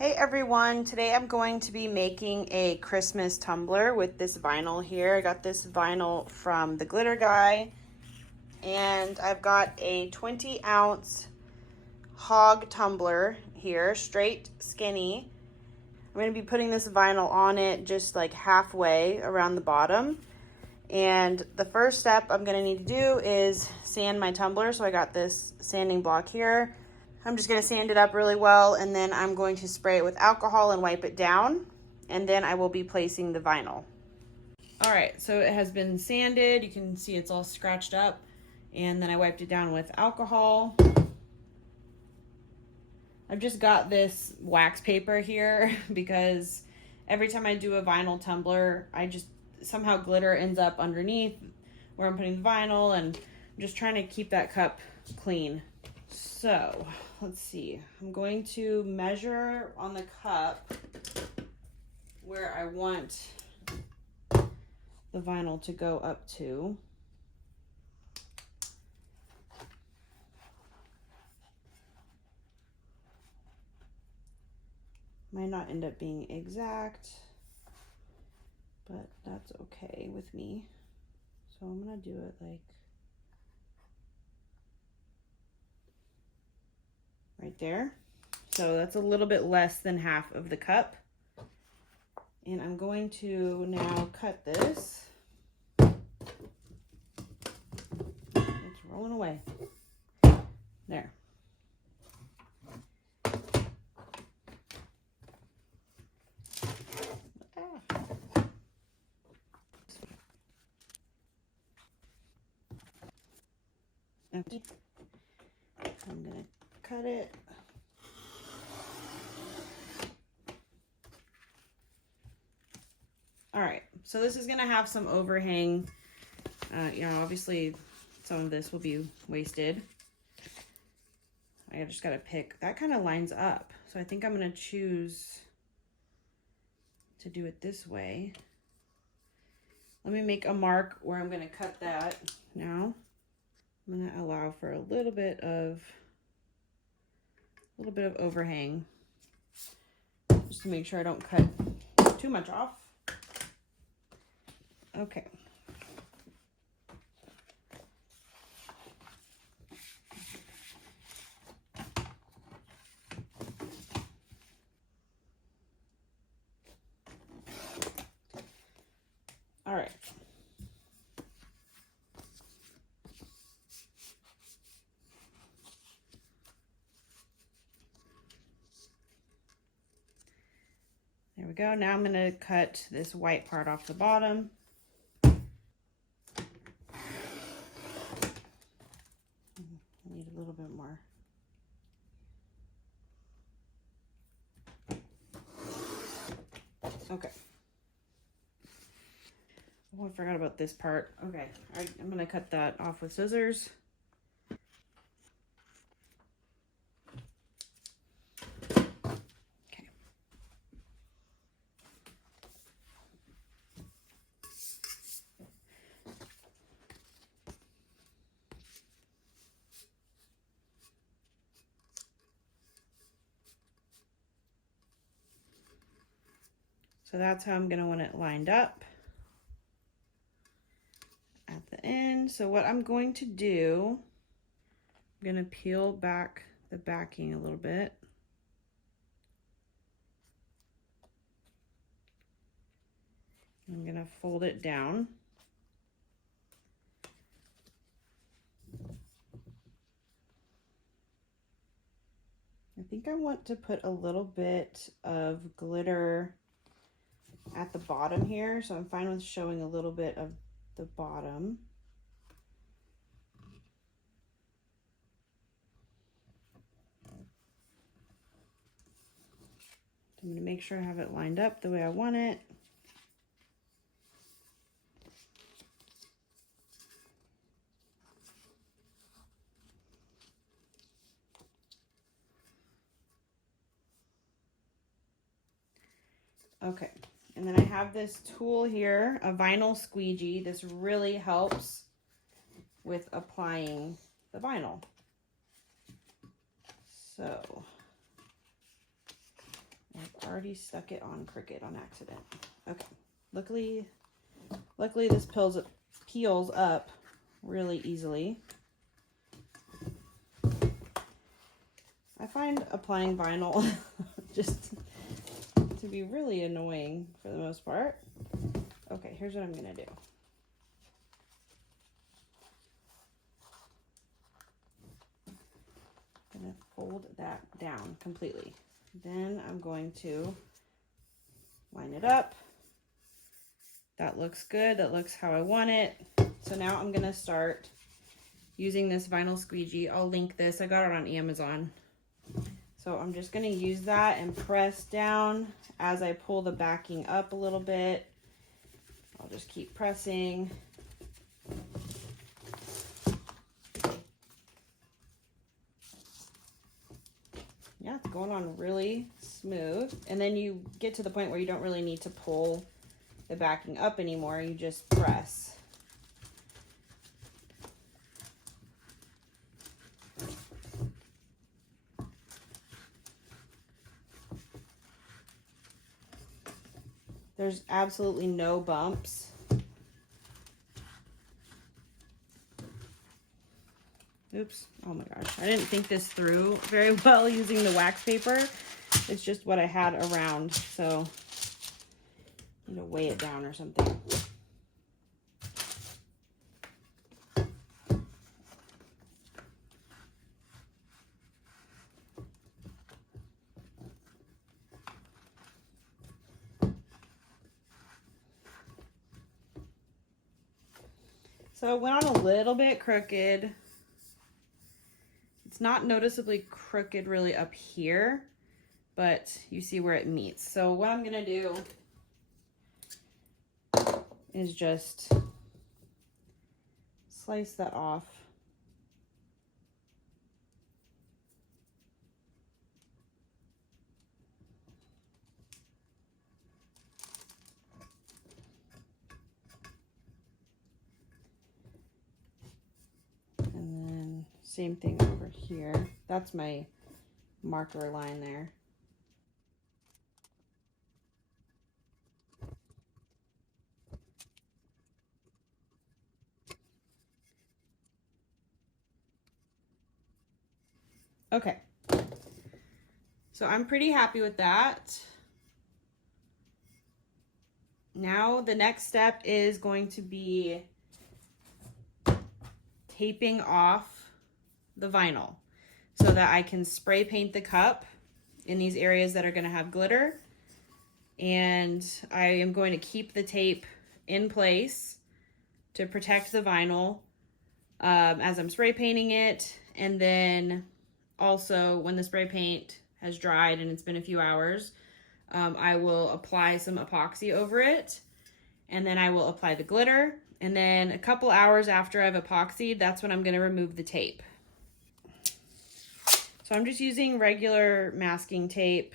Hey everyone, today I'm going to be making a Christmas tumbler with this vinyl here. I got this vinyl from the Glitter Guy, and I've got a 20-ounce hog tumbler here, straight skinny. I'm going to be putting this vinyl on it just like halfway around the bottom. And the first step I'm going to need to do is sand my tumbler. So I got this sanding block here. I'm just going to sand it up really well, and then I'm going to spray it with alcohol and wipe it down, and then I will be placing the vinyl. All right, so it has been sanded. You can see it's all scratched up, and then I wiped it down with alcohol. I've just got this wax paper here because every time I do a vinyl tumbler, somehow glitter ends up underneath where I'm putting the vinyl, and I'm just trying to keep that cup clean. So let's see, I'm going to measure on the cup where I want the vinyl to go up to. Might not end up being exact, but that's okay with me. So I'm gonna do it like right there. So that's a little bit less than half of the cup. And I'm going to now cut this. It's rolling away. There. Okay. I'm gonna cut it. All right, so this is gonna have some overhang. Obviously some of this will be wasted. I just gotta pick, that kind of lines up. So I think I'm gonna choose to do it this way. Let me make a mark where I'm gonna cut that now. I'm gonna allow for a little bit of overhang, just to make sure I don't cut too much off. Okay. All right. There we go. Now I'm going to cut this white part off the bottom. I need a little bit more. Okay. Oh, I forgot about this part. Okay, I'm going to cut that off with scissors. So that's how I'm going to want it lined up at the end. So what I'm going to do, I'm going to peel back the backing a little bit. I'm going to fold it down. I think I want to put a little bit of glitter at the bottom here, so I'm fine with showing a little bit of the bottom. I'm going to make sure I have it lined up the way I want it. Okay, and then I have this tool here, a vinyl squeegee. This really helps with applying the vinyl. So already stuck it on crooked on accident. Okay. Luckily this peels up really easily. I find applying vinyl just to be really annoying for the most part. Okay, here's what I'm gonna do. I'm gonna fold that down completely. Then I'm going to line it up. That looks good. That looks how I want it. So now I'm gonna start using this vinyl squeegee. I'll link this. I got it on Amazon. So I'm just gonna use that and press down as I pull the backing up a little bit. I'll just keep pressing. Yeah, it's going on really smooth. And then you get to the point where you don't really need to pull the backing up anymore. You just press. There's absolutely no bumps. Oops. Oh my gosh. I didn't think this through very well using the wax paper. It's just what I had around. So I need to weigh it down or something. So it went on a little bit crooked. It's not noticeably crooked really up here, but you see where it meets. So what I'm gonna do is just slice that off. And then same thing over here. That's my marker line there. Okay. So I'm pretty happy with that. Now the next step is going to be taping off the vinyl so that I can spray paint the cup in these areas that are going to have glitter. And I am going to keep the tape in place to protect the vinyl as I'm spray painting it. And then also when the spray paint has dried and it's been a few hours, I will apply some epoxy over it, and then I will apply the glitter. And then a couple hours after I've epoxied, that's when I'm going to remove the tape. So I'm just using regular masking tape.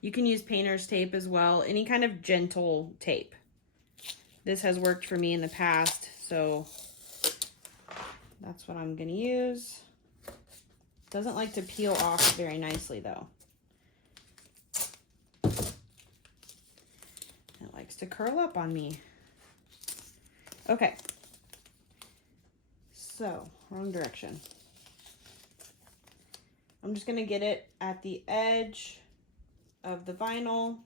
You can use painter's tape as well, any kind of gentle tape. This has worked for me in the past, so that's what I'm going to use. Doesn't like to peel off very nicely though. It likes to curl up on me. Okay. So, wrong direction. I'm just going to get it at the edge of the vinyl.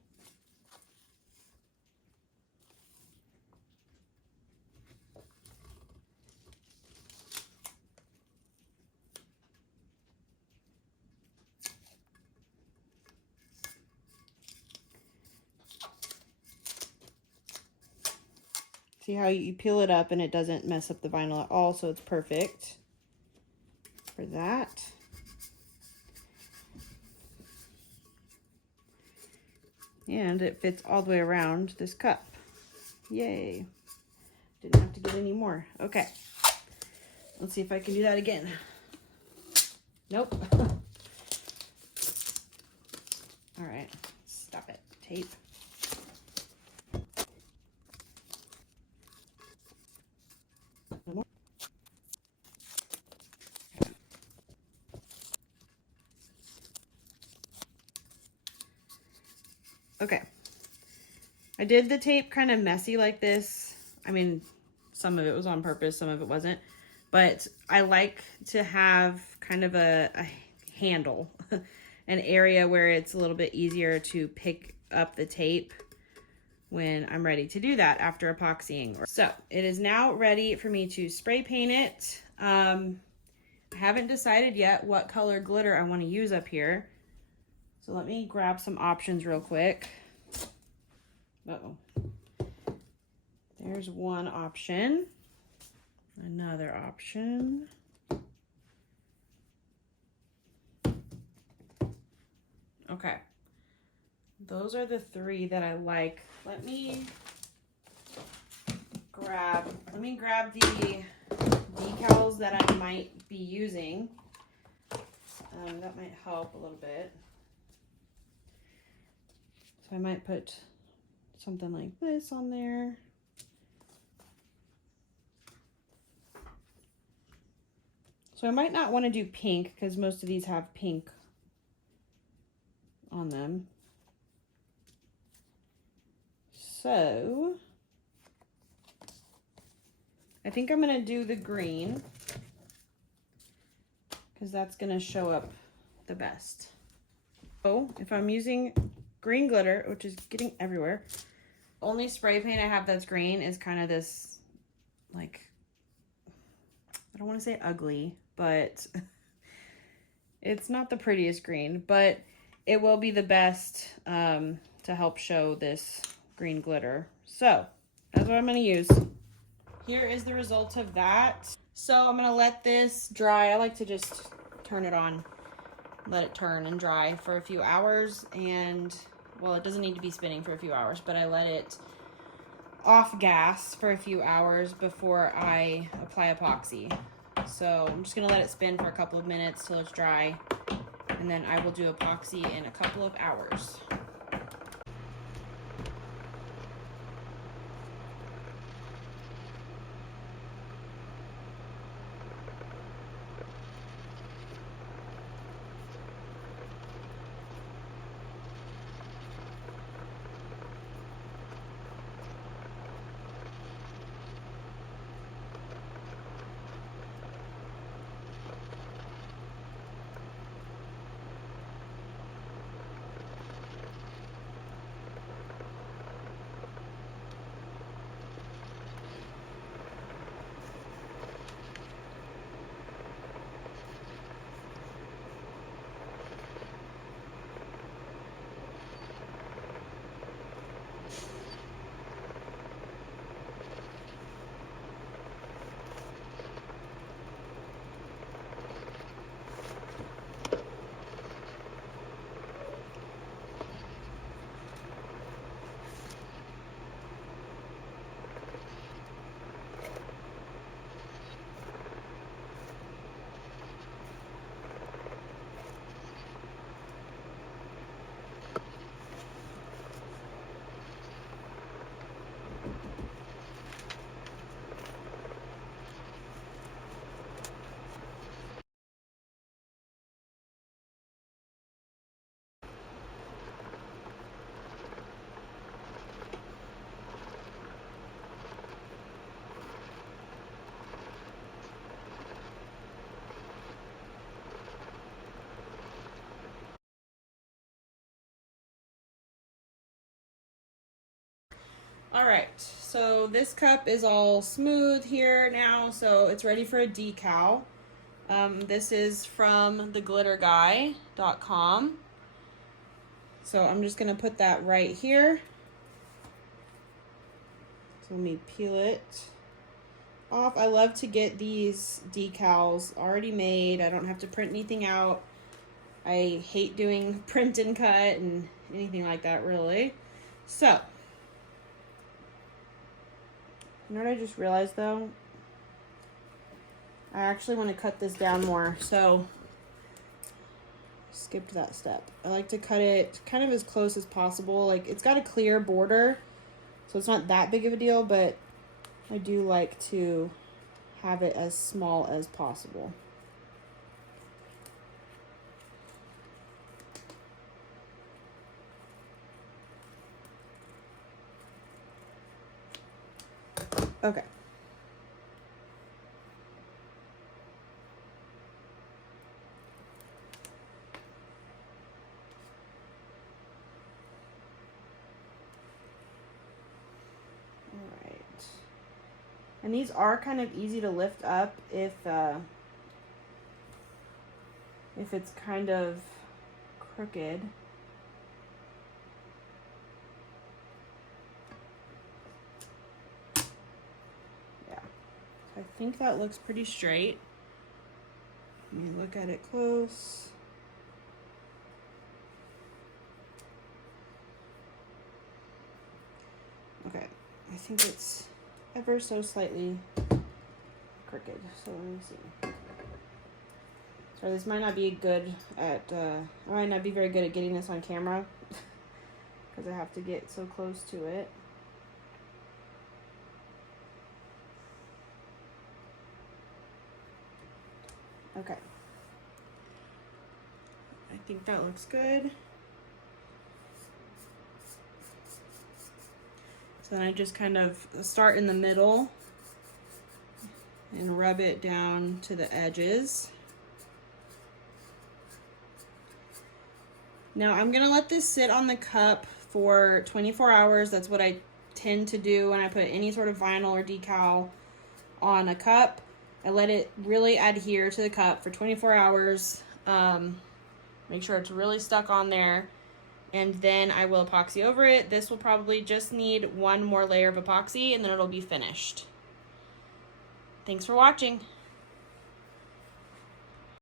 See how you peel it up and it doesn't mess up the vinyl at all, so it's perfect for that. And it fits all the way around this cup. Yay. Didn't have to get any more. Okay. Let's see if I can do that again. Nope. All right. Stop it. Tape. Okay. I did the tape kind of messy like this. I mean, some of it was on purpose, some of it wasn't. But I like to have kind of a handle, an area where it's a little bit easier to pick up the tape when I'm ready to do that after epoxying. So it is now ready for me to spray paint it. I haven't decided yet what color glitter I want to use up here. So let me grab some options real quick. Uh-oh. There's one option. Another option. Okay. Those are the three that I like. Let me grab the decals that I might be using. That might help a little bit. So I might put something like this on there. So I might not want to do pink because most of these have pink on them. So I think I'm going to do the green because that's going to show up the best. So if I'm using green glitter, which is getting everywhere, only spray paint I have that's green is kind of this, like, I don't want to say ugly, but it's not the prettiest green, but it will be the best to help show this green glitter. So that's what I'm going to use. Here is the result of that. So I'm going to let this dry. I like to just turn it on, let it turn and dry for a few hours. And well, it doesn't need to be spinning for a few hours, but I let it off gas for a few hours before I apply epoxy. So I'm just gonna let it spin for a couple of minutes till it's dry, and then I will do epoxy in a couple of hours. All right, so this cup is all smooth here now, so it's ready for a decal. This is from theglitterguy.com. So I'm just gonna put that right here. So let me peel it off. I love to get these decals already made. I don't have to print anything out. I hate doing print and cut and anything like that, really. So, you know what I just realized though? I actually want to cut this down more, so skipped that step. I like to cut it kind of as close as possible. Like, it's got a clear border, so it's not that big of a deal, but I do like to have it as small as possible. Okay. Alright. And these are kind of easy to lift up if it's kind of crooked. Yeah. So I think that looks pretty straight. Let me look at it close. Okay, I think it's ever so slightly crooked. So let me see. So this might not be good at, I might not be very good at getting this on camera because I have to get so close to it. Okay. I think that looks good. So then I just kind of start in the middle and rub it down to the edges. Now I'm gonna let this sit on the cup for 24 hours. That's what I tend to do when I put any sort of vinyl or decal on a cup. I let it really adhere to the cup for 24 hours. Make sure it's really stuck on there. And then I will epoxy over it. This will probably just need one more layer of epoxy and then it'll be finished. Thanks for watching.